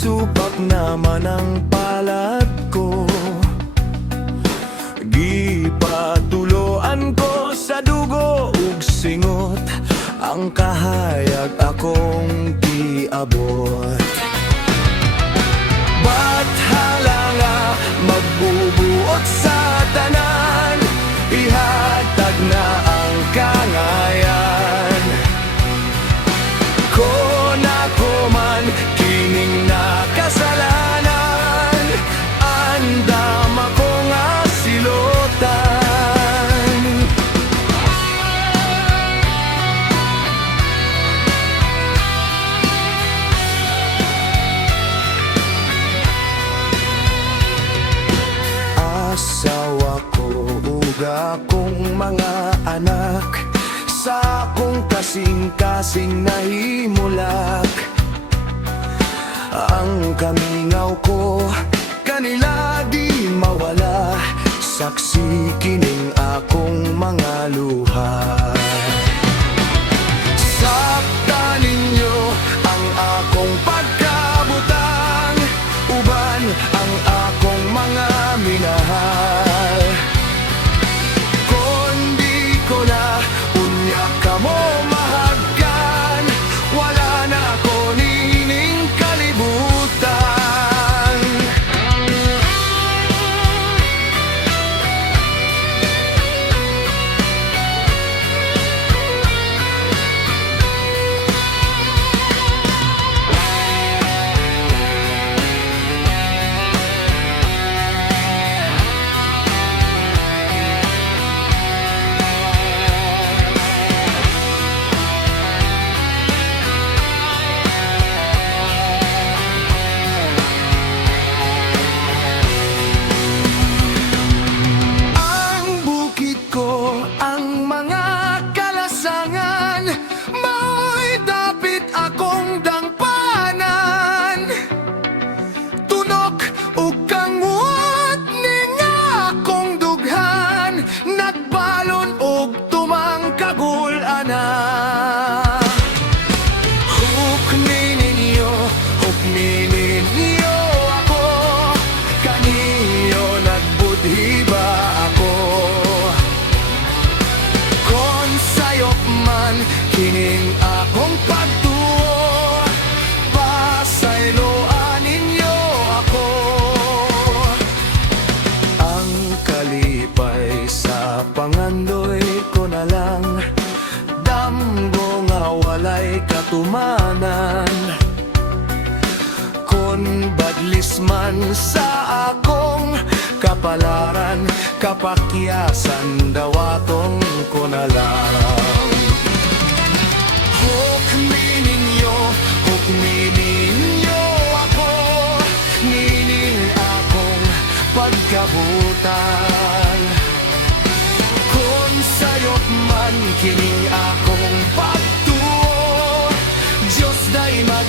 supak naman ang palad ko. Gipatuloan ko sa dugo ug singot, ang kahayag akong giabot. Ba't halanga magbubuot sa tanan, ihatag na ang kangayan. Kung ako man kining nakasalanan, andam ako nga silutan. Asawa ko ug akong mga anak, sa akong kasing-kasing nahimulak. Ang kamingaw ko kanila di mawala, saksi kining akong mga luha. Saktan ninyo ang akong pagkabutang, uban ang akong mga minahal. Kundi ko na unya ka mo mahagkan, wala na ako nining kalibutan. Kining akong pagtuo, pasayloan ninyo ako. Ang kalipay sa pangandoy ko na lang, damgo nga walay katumanan. Kun badlis man sa akong kapalaran, kapakyasan dawaton ko na lang. Hukmininyo ako, nining akong pagkabutan. Kung sayop man kining akong pagtuo, Diyos na'y mag